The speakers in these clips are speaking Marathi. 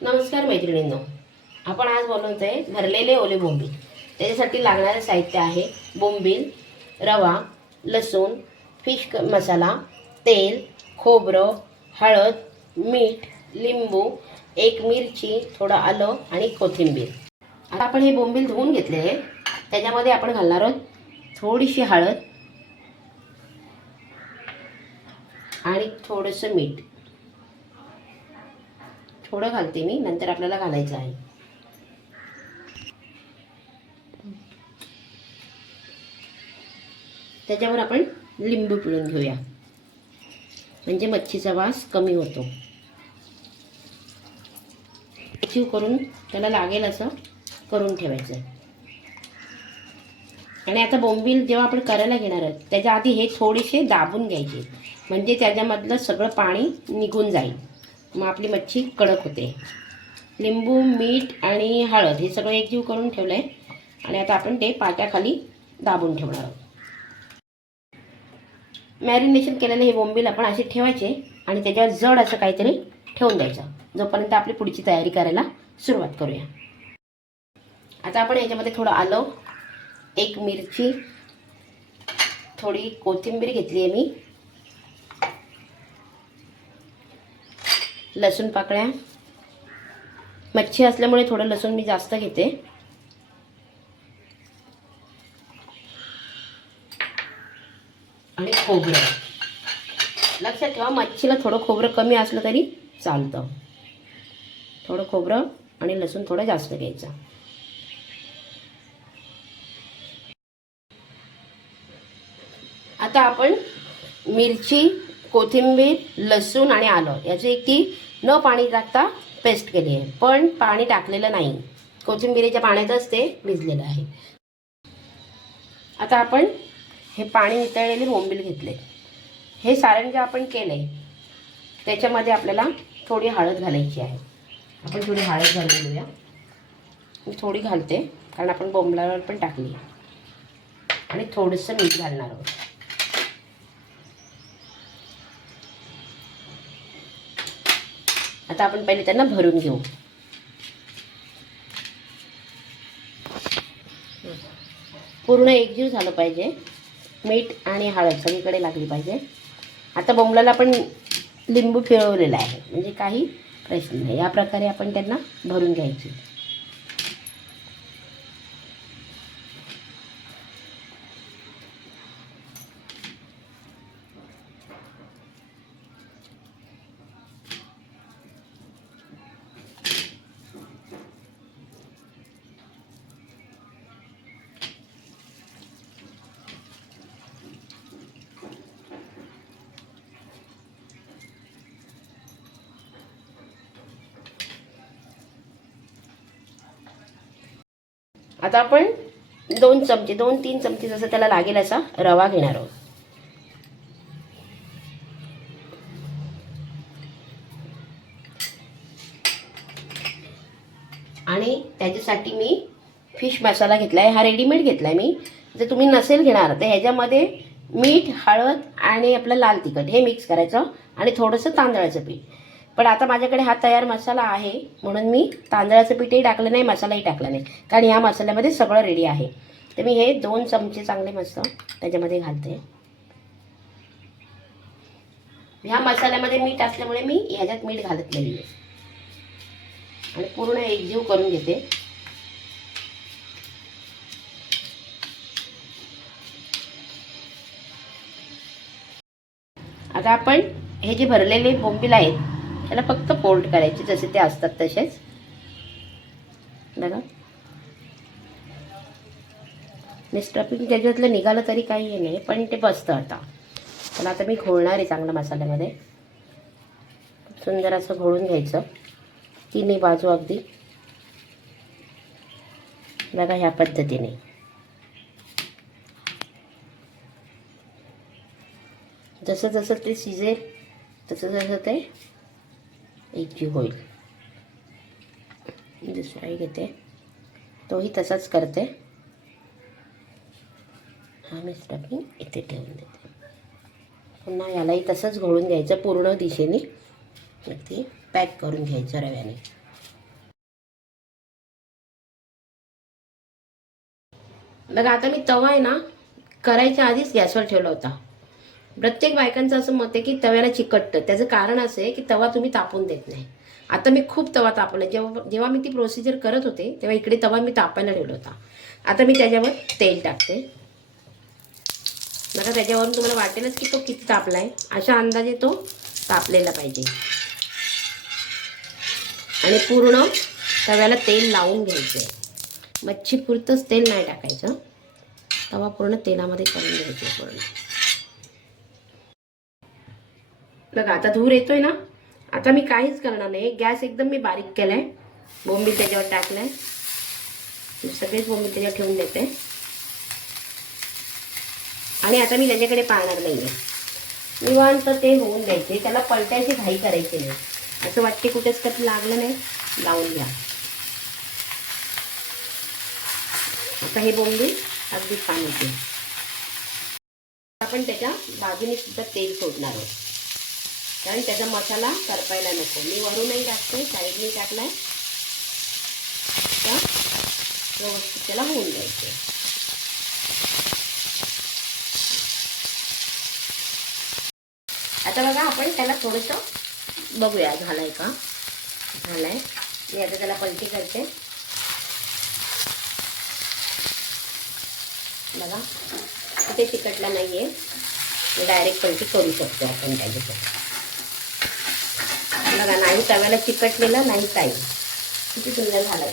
नमस्कार मैत्रिणींनो, आपण आज बनवत आहे भरलेले ओले बोंबील। त्याच्यासाठी लागणारे साहित्य आहे बोंबील, रवा, लसूण, फिश मसाला, तेल, खोबरं, हळद, मीठ, लिंबू, एक मिरची, थोडं आलं आणि कोथिंबीर। आता आपण हे बोंबील धुवून घेतले आहे। त्याच्यामध्ये आपण घालणार आहोत थोडीशी हळद आणि थोडंसं मीठ। थोडं घालते मी, नंतर आपल्याला घालायचं आहे। त्याच्यावर आपण लिंबू पिळून घेऊया, म्हणजे मच्छीचा वास कमी होतो। चिव करून त्याला लागेल असं करून ठेवायचं आहे। आणि आता बोंबील जेव्हा आपण करायला घेणार आहोत त्याच्या आधी हे थोडेसे दाबून घ्यायचे, म्हणजे त्याच्यामधलं सगळं पाणी निघून जाईल, मग आपली मच्छी कडक होते। लिंबू, मीठ आणि हळद हे सगळं एकजीव करून ठेवलं आहे आणि आता आपण ते पाट्याखाली दाबून ठेवणार आहोत। मॅरिनेशन केलेले हे बोंबील आपण असे ठेवायचे आणि त्याच्यावर जड असं काहीतरी ठेवून द्यायचं, जोपर्यंत आपली पुढची तयारी करायला सुरुवात करूया। आता आपण याच्यामध्ये थोडं आलं, एक मिरची, थोडी कोथिंबीर घेतली आहे मी, लसूण पाकळ्या, मच्छी असल्यामुळे थोडं लसूण मी जास्त घेते, आणि खोबरं। लक्षात ठेवा, मच्छीला थोडं खोबरं कमी असलं तरी चालतं। थोडं खोबरं आणि लसूण थोडं जास्त घ्यायचं। आता आपण मिरची, कोथिंबीर, लसूण आणि आलं याची एक ती न पाणी टाकता पेस्ट केली आहे, पण पाणी टाकलेलं नाही, कोथिंबीरीच्या पाण्यातच ते भिजलेलं आहे। आता आपण हे पाणी नितळलेले बोंबील घेतले, हे सारण जे आपण केलंय त्याच्यामध्ये आपल्याला थोडी हळद घालायची आहे। आपण थोडी हळद घालून घेऊया, मी थोडी घालते कारण आपण बोंबलावर पण टाकली, आणि थोडंसं मीठ घालणार आहोत। आता आपण पहिले त्यांना भरून घेऊ। पूर्ण एकजीव झालं पाहिजे, मीठ आणि हळद सगळीकडे लागली पाहिजे। आता बोंबलाला आपण लिंबू पिळवलेला आहे, म्हणजे काही प्रश्न नाही। या प्रकारे आपण त्यांना भरून घ्यायची। आता आपण 2-3 चमचे जसं त्याला लागेल असा रवा घेणार आहोत। आणि त्याच्यासाठी मी फिश मसाला घेतला आहे, हा रेडीमेड घेतला आहे मी। जर तुम्ही नसेल घेणार तर ह्याच्यामध्ये मीठ, हळद आणि आपलं लाल तिखट हे मिक्स करायचं आणि थोडंसं तांदळाचं पीठ। पण आता माझ्याकडे हा तयार मसाला आहे म्हणून मी तांदळाचं पीठही टाकलं नाही, मसालाही टाकला नाही, कारण ह्या मसाल्यामध्ये सगळं रेडी आहे। तर मी हे 2 चमचे चांगले मस्त त्याच्यामध्ये घालते। ह्या मसाल्यामध्ये मीठ असल्यामुळे मी ह्याच्यात मीठ घालत नाही आहे, आणि पूर्ण एकजीव करून घेते। आता आपण हे जे भरलेले बोंबील आहेत त्याला फक्त फोल्ड करायचे, जसे ते असतात तसेच बघा। स्टफिंग त्याच्यातलं निघालं तरी काही नाही, पण ते बसतं। आता त्याला आता मी घोळणार आहे चांगलं मसाल्यामध्ये, सुंदर असं घोळून घ्यायचं तिन्ही बाजू अगदी बघा ह्या पद्धतीने। जसं जसं ते शिजेल तसं जसं ते एकजीव होईल। दुसराही घेते, तोही तसाच करते। हा मी स्टफिंग इथे ठेवून देते। पुन्हा यालाही तसंच घोळून घ्यायचं पूर्ण दिशेने, अगदी पॅक करून घ्यायचं रव्याने। बघा आता मी तवा आहे ना करायच्या आधीच गॅसवर ठेवला होता. प्रत्येक बायकांचं असं मत आहे की तव्याला चिकटतं. त्याचं कारण असं आहे की तवा तुम्ही तापून देत नाही. आता मी खूप तवा तापवला. जेव्हा मी ती प्रोसिजर करत होते तेव्हा इकडे तवा मी तापायला ठेवला होता. आता मी त्याच्यावर तेल टाकते. बघा त्याच्यावरून तुम्हाला वाटेलच की तो किती तापला आहे. अशा अंदाजे तो तापलेला पाहिजे. आणि पूर्ण तव्याला तेल लावून घ्यायचं. मच्छी पुरतंच तेल नाही टाकायचं. तवा पूर्ण तेलामध्ये करून घ्यायचं पूर्ण. बघा आता धूर येतोय ना. आता मी काहीच करणार नाही. गॅस एकदम मी बारीक केलाय. बोंबील त्याच्यावर टाकलाय. सगळेच बोंबील त्याच्यावर ठेवून देते. आणि आता मी त्याच्याकडे पाहणार नाहीये. निवांत ते होऊन द्यायचे. त्याला पलटायची घाई करायची नाही. असं वाटते कुठेच कधी लागलं नाही, लावून घ्या. आता हे बोंबील अगदी छान होते. आपण त्याच्या बाजूने सुद्धा तेल सोडणार आहोत. कारण त्याचा मसाला करपायला नको. मी वरूनही टाकते, साईडने टाकलाय. व्यवस्थित त्याला होऊन द्यायचे. आता बघा आपण त्याला थोडंसं बघूया झालंय का. झालंय. मी आता त्याला पलटी करते. बघा कुठे चिकटला नाहीये. डायरेक्ट पलटी करू शकतो आपण त्याच्यात. बघा नाही तव्याला चिकटलेलं नाही काही. किती सुंदर झालंय.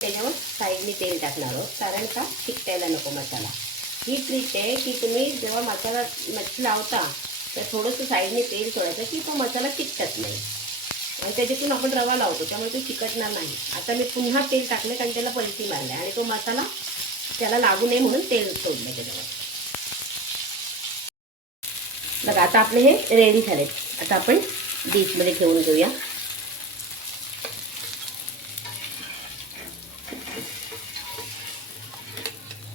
त्याच्यावर साईडने तेल टाकणार आहोत. कारण का चिकटायला नको मसाला. ही ट्रिक आहे की तुम्ही जेव्हा मसाला मच्छी लावता तर थोडंसं साईडने तेल सोडायचं की तो मसाला चिकटत नाही. आणि त्याच्यातून आपण रवा लावतो त्यामुळे तो चिकटणार नाही. आता मी पुन्हा तेल टाकलं कारण त्याला पलटी मारली आणि तो मसाला त्याला लागू नये म्हणून तेल सोडलं त्याच्यावर. बघा आता आपले हे रेडी झालेत. आता आपण डिशमध्ये ठेवून घेऊया.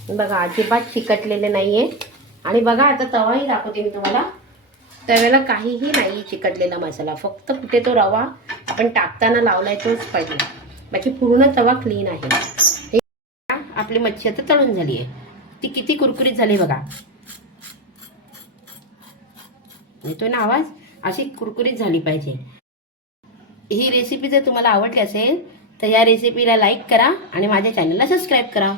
बघा अजिबात चिकटलेले नाहीये. आणि बघा आता तवाही दाखवते मी तुम्हाला. तव्याला काहीही नाही चिकटलेला मसाला. फक्त कुठे तो रवा आपण टाकताना लावलाय तोच पडला. बाकी पूर्ण तवा क्लीन आहे. आपली मच्छी आता तळून झाली आहे. ती किती कुरकुरीत झाली बघा. येतोय ना आवाज. अशी कुरकुरीत झाली पाहिजे. ही रेसिपी जर तुम्हाला आवडली असेल तर या रेसिपीला लाईक करा आणि माझ्या चॅनलला सबस्क्राईब करा.